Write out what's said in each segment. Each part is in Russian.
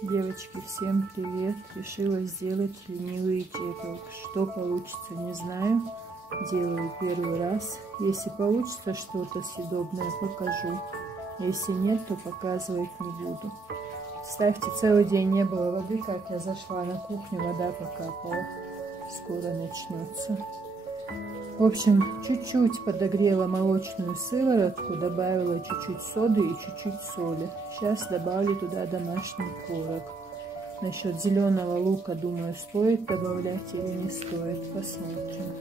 Девочки, всем привет! Решила сделать ленивый джейпалк. Что получится, не знаю. Делаю первый раз. Если получится что-то съедобное, покажу. Если нет, то показывать не буду. Ставьте, целый день не было воды, как я зашла на кухню, вода покапала. Скоро начнется. В общем, чуть-чуть подогрела молочную сыворотку, добавила чуть-чуть соды и чуть-чуть соли. Сейчас добавлю туда домашний творог. Насчет зеленого лука, думаю, стоит добавлять или не стоит. Посмотрим.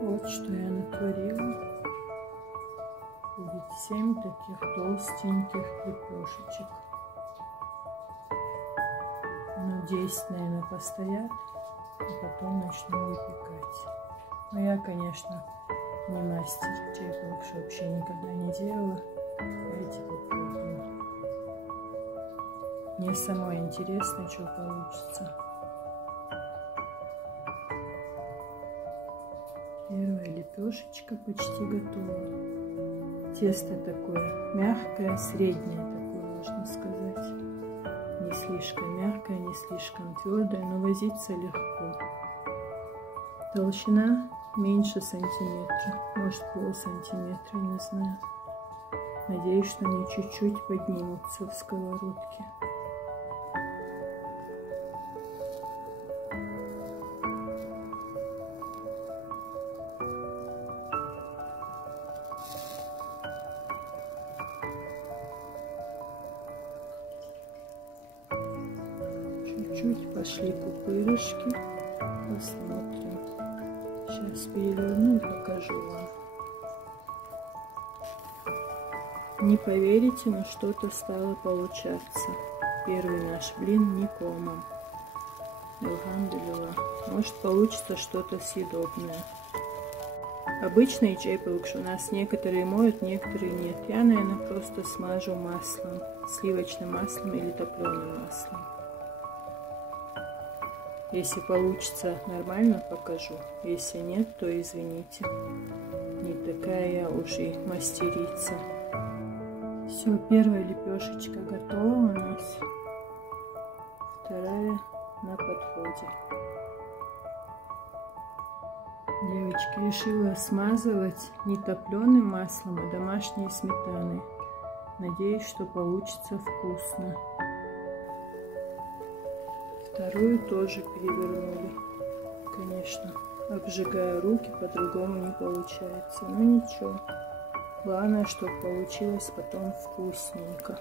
Вот что я натворила. Будет 7 таких толстеньких лепешечек. Ну, 10, наверное, постоят. И потом начну выпекать. Но я, конечно, не мастер джейпалк, вообще никогда не делала. Давайте попробуем. Мне самой интересно, что получится. Первая лепешечка почти готова. Тесто такое мягкое, среднее такое, можно сказать. Не слишком мягкая, не слишком твердая, но возиться легко. Толщина меньше сантиметра, может полсантиметра, не знаю. Надеюсь, что они чуть-чуть поднимутся в сковородке. Чуть пошли пупырышки. Посмотрим. Сейчас переверну и покажу вам. Не поверите, но что-то стало получаться. Первый наш блин не комом. Алхамдулилlah. Может, получится что-то съедобное. Обычный джейпалк у нас некоторые моют, некоторые нет. Я, наверное, просто смажу маслом. Сливочным маслом или топленым маслом. Если получится нормально, покажу. Если нет, то извините. Не такая я уже мастерица. Все, первая лепешечка готова у нас. Вторая на подходе. Девочки, решила смазывать не топленым маслом, а домашней сметаной. Надеюсь, что получится вкусно. Вторую тоже перевернули. Конечно, обжигая руки, по-другому не получается. Но ничего. Главное, чтобы получилось потом вкусненько.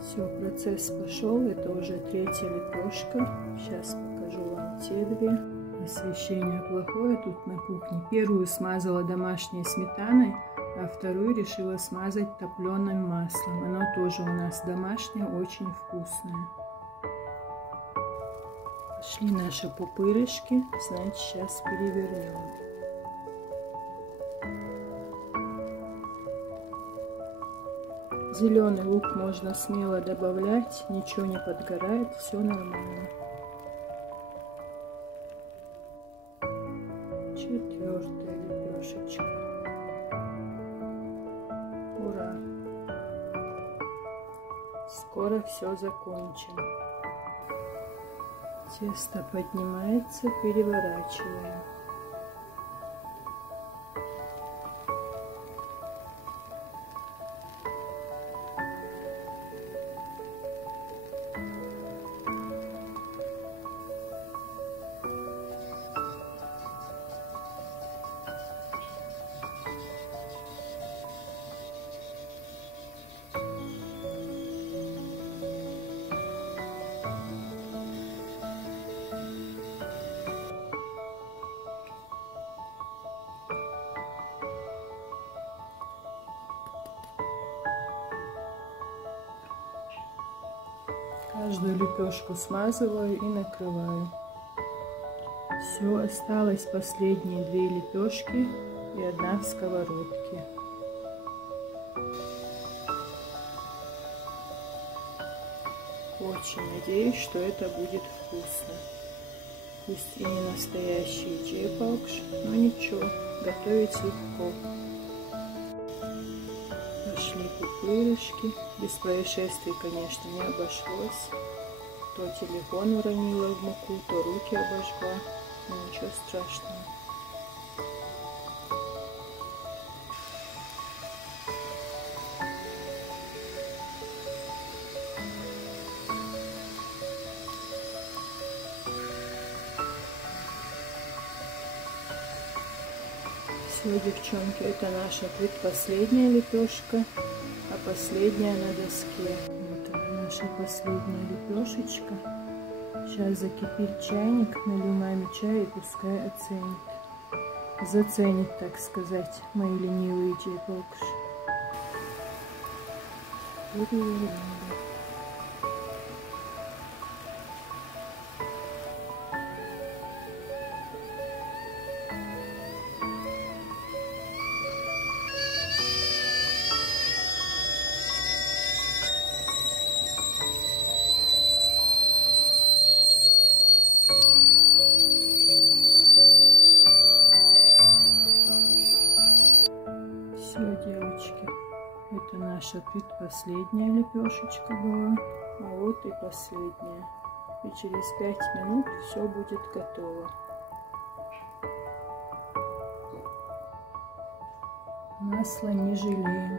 Все, процесс пошел. Это уже третья лепешка. Сейчас покажу вам те две. Освещение плохое тут на кухне. Первую смазала домашней сметаной, а вторую решила смазать топленым маслом. Оно тоже у нас домашнее, очень вкусное. Пошли наши пупырышки, значит, сейчас перевернем. Зеленый лук можно смело добавлять, ничего не подгорает, все нормально. Четвертая лепешечка. Ура! Скоро все закончим. Тесто поднимается, переворачиваем. Каждую лепешку смазываю и накрываю. Все, осталось последние две лепешки и одна в сковородке. Очень надеюсь, что это будет вкусно. Пусть и не настоящий джейпалк, но ничего, готовить легко. Пошли пупырышки. Без происшествий, конечно, не обошлось. То телефон уронила в муку, то руки обожгла. Но ничего страшного. Все, девчонки, это наша предпоследняя лепешка, а последняя на доске. Вот она, наша последняя лепешечка. Сейчас закипит чайник, налью маме чай и пускай оценит. Заценит, так сказать, мои ленивые чайпокуши. Все, девочки, это наша предпоследняя лепешечка была, а вот и последняя. И через 5 минут все будет готово. Масла не жалеем.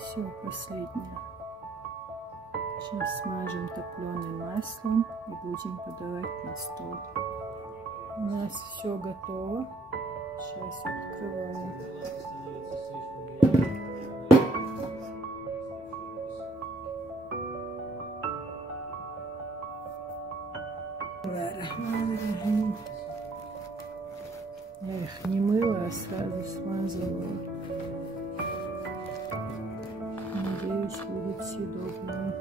Все, последнее. Сейчас смажем топленым маслом и будем подавать на стол. У нас все готово. Сейчас открываем. Эх, не мыла, а сразу смазывала. Надеюсь, будет съедобно.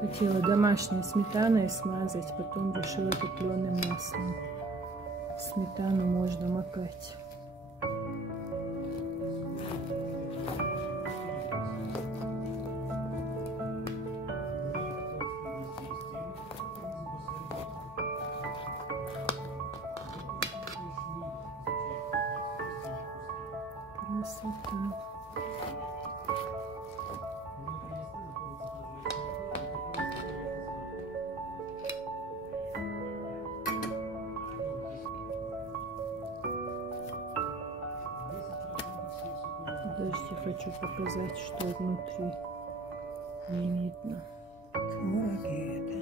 Хотела домашней сметаной смазать, потом решила топленым маслом. Сметану можно макать. Красота. Подожди, хочу показать, что внутри не видно. Твороги это.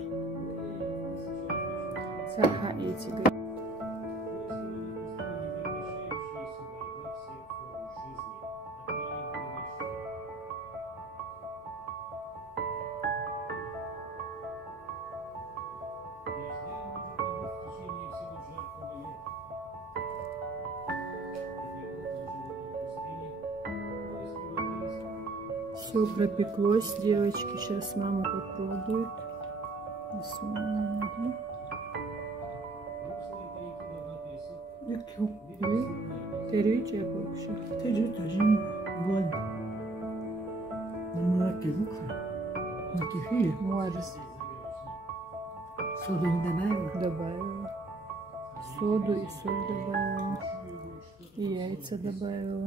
Саха эти. Все пропеклось, девочки. Сейчас мама попробует. Соду не добавила? Добавила. Соду и соль добавила. И яйца добавила.